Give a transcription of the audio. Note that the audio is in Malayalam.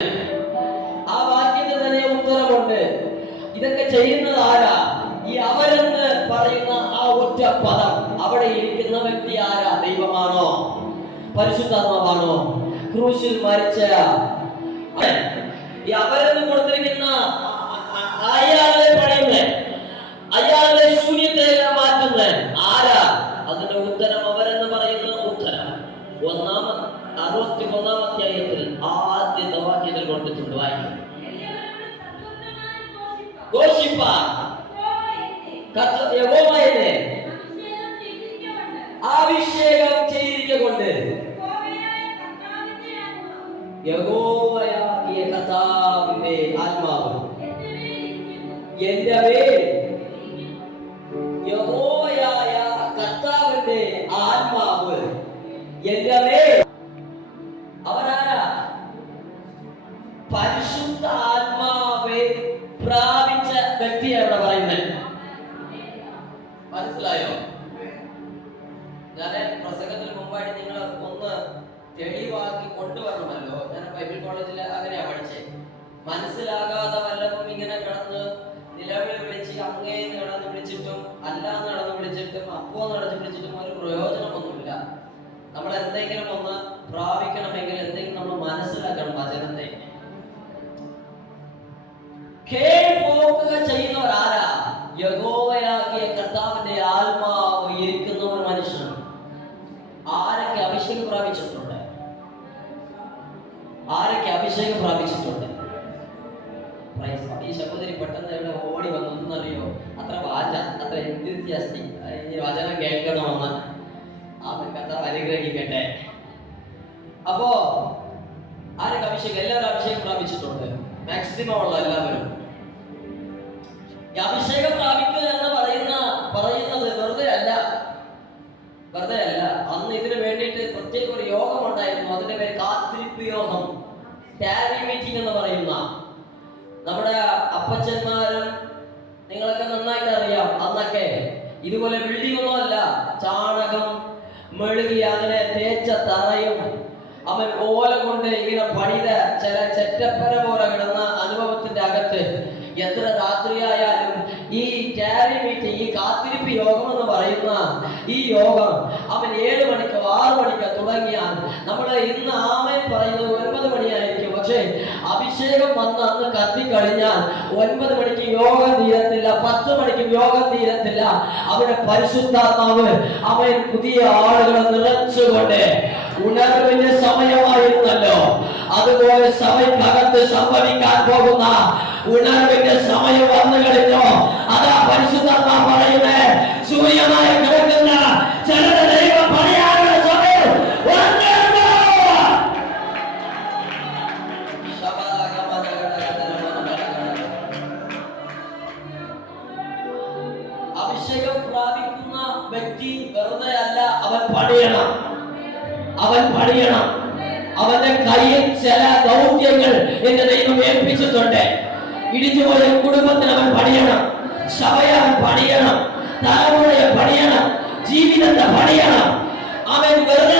ആ വാക്യത്തിൽ തന്നെ ഉത്തരമുണ്ട്. ഇതൊക്കെ ചെയ്യുന്നത് ആരാ? ഈ അവരെന്ന് പറയുന്ന ആ ഒറ്റ പദം, അവിടെ ഇരിക്കുന്ന വ്യക്തി ആരാ? ദൈവമാണോ? പരിശുദ്ധാത്മാവാണോ? ക്രൂശിൽ മരിച്ച ഈ അവരെന്ന് കൊടുത്തിരിക്കുന്ന അയാളെ പണിയുന്നത്, അയാളുടെ ശൂന്യത്തെ മാറ്റുന്നത് ആരാ? അതിന്റെ ഉത്തരം അവരെന്ന് പറയുന്ന ഉത്തരം 61-ാം അധ്യായത്തിൽ ആദ്യത്തെ വാക്യത്തിൽ കൊടുത്തിട്ടുണ്ട്. വായിക്കും. അഭിഷേകം ചെയ്തിരിക്കൊണ്ട് യഹോവയാകിയ കർത്താവിന്റെ ആത്മാവ് എന്റെ മേൽ, യഹോവയായ കർത്താവിന്റെ ആത്മാവ് എന്റെ മേൽ. അവനാരാ? പരിശുദ്ധ ആത്മാവെ പ്രാപിച്ച വ്യക്തിയാണ് ഇവിടെ പറയുന്നത്. മനസ്സിലായോ? ഞാൻ പ്രസംഗത്തിന് മുമ്പായിട്ട് നിങ്ങൾ ഒന്ന് തെളിവാക്കി കൊണ്ടുവരണമല്ലോ. ഞാൻ ബൈബിൾ കോളേജിൽ അങ്ങനെയാ പഠിച്ചേ. മനസ്സിലാകാതെ വല്ലതും ഇങ്ങനെ കിടന്ന് നിലവിളി വിളിച്ച് അങ്ങേ നടന്ന് വിളിച്ചിട്ടും അല്ലാന്ന് നടന്ന് വിളിച്ചിട്ടും അപ്പോ നടന്ന് വിളിച്ചിട്ടും ഒരു പ്രയോജനമൊന്നുമില്ല. നമ്മൾ എന്തെങ്കിലും ഒന്ന് പ്രാപിക്കണമെങ്കിൽ എന്തെങ്കിലും നമ്മൾ മനസ്സിലാക്കണം. വചനത്തെ കേൾക്കുക ചെയ്യുന്നവർ ആരാ? യഹോവയാകിയ കർത്താവിന്റെ ആത്മാവ് ഇരിക്കുന്ന ഒരു മനുഷ്യനാണ്. ആരൊക്കെ അഭിഷേകം പ്രാപിച്ചിട്ടുണ്ട്? ആരൊക്കെ അഭിഷേകം പ്രാപിച്ചിട്ടുണ്ട്? ഈ സഹോദരി പെട്ടെന്ന് ഇവിടെ ഓടി വന്നറിയോ? അത്ര അത്ര എന്തുസ്യാസ്റ്റി വചനം കേൾക്കണമെന്ന് അവൻ കർത്താവ് അനുഗ്രഹിക്കട്ടെ. അപ്പോ ആരൊക്കെ അഭിഷേകം? എല്ലാവരും അഭിഷേകം പ്രാപിച്ചിട്ടുണ്ട്. മാക്സിമം ഉള്ള എല്ലാവരും. അഭിഷേകം പ്രാപിക്കുക എന്ന് പറയുന്നത് വെറുതെ അല്ല. അന്ന് ഇതിനു വേണ്ടിയിട്ട് പ്രത്യേക ഒരു യോഗം ഉണ്ടായിരുന്നു. അതിന്റെ പേര് കാത്തിരിപ്പ് യോഗം, ടാരി മീറ്റിംഗ് എന്ന് പറയുന്ന. നമ്മുടെ അപ്പച്ചന്മാരും നിങ്ങളൊക്കെ നന്നായിട്ട് അറിയാം. അന്നൊക്കെ ഇതുപോലെ ബിൽഡിംഗ് ഒന്നും അല്ല, ചാണകം മെഴുകി അങ്ങനെ തേച്ച തറയും അവൻ ഓല കൊണ്ട് ഇങ്ങനെ പണിത ചില ചെറ്റപ്പര പോലെ കിടന്ന അനുഭവത്തിന്റെ അകത്ത് എത്ര രാത്രിയായാലും ഈ ടാരി മീറ്റിംഗ്, ഈ കാത്തിരിപ്പ് യോഗം എന്ന് പറയുന്ന ഈ യോഗം അവൻ 7 മണിക്കോ 6 മണിക്കോ തുടങ്ങിയാൽ നമ്മൾ ഇന്ന് ആമേൻ പറയുന്നത് 9 മണിയായിരിക്കും. പക്ഷേ അഭിഷേകം വന്ന് അന്ന് കത്തിക്കഴിഞ്ഞാൽ 9 മണിക്ക് യോഗം തീരത്തില്ല, 10 മണിക്കും യോഗം തീരത്തില്ല. അവിടെ പരിശുദ്ധാത്മാവ് അവൻ പുതിയ ആളുകളെ നിറച്ചുകൊണ്ട് ഉണർവിന്റെ സമയമായിരുന്നല്ലോ. അതുപോലെ സഭയ്ക്കകത്ത് സംഭവിക്കാൻ പോകുന്ന ഉണർവിന്റെ സമയം വന്നു കഴിഞ്ഞോ? അതാ പരിശുദ്ധാത്മാവ് പറയുന്നത്. സൂര്യമായി കിടക്കുന്ന ചിലരുടെ ദൈവം പണിയാനുള്ള സമയം അഭിഷേകം പ്രാപിക്കുന്ന വ്യക്തി വെറുതെ അല്ല, അവൻ പണിയണം. അവന്റെ കയ്യിൽ ചില ദൗത്യങ്ങൾ എന്റെ ദൈവം ഏൽപ്പിച്ചിട്ടുണ്ട്. ഇടിഞ്ഞുപോയ കുടുംബത്തിന് അവൻ പണിയണം, സഭയെ അവൻ പണിയണം, തലമുറയെ പണിയണം, ജീവിതത്തെ പണിയണം. അവൻ വെറുതെ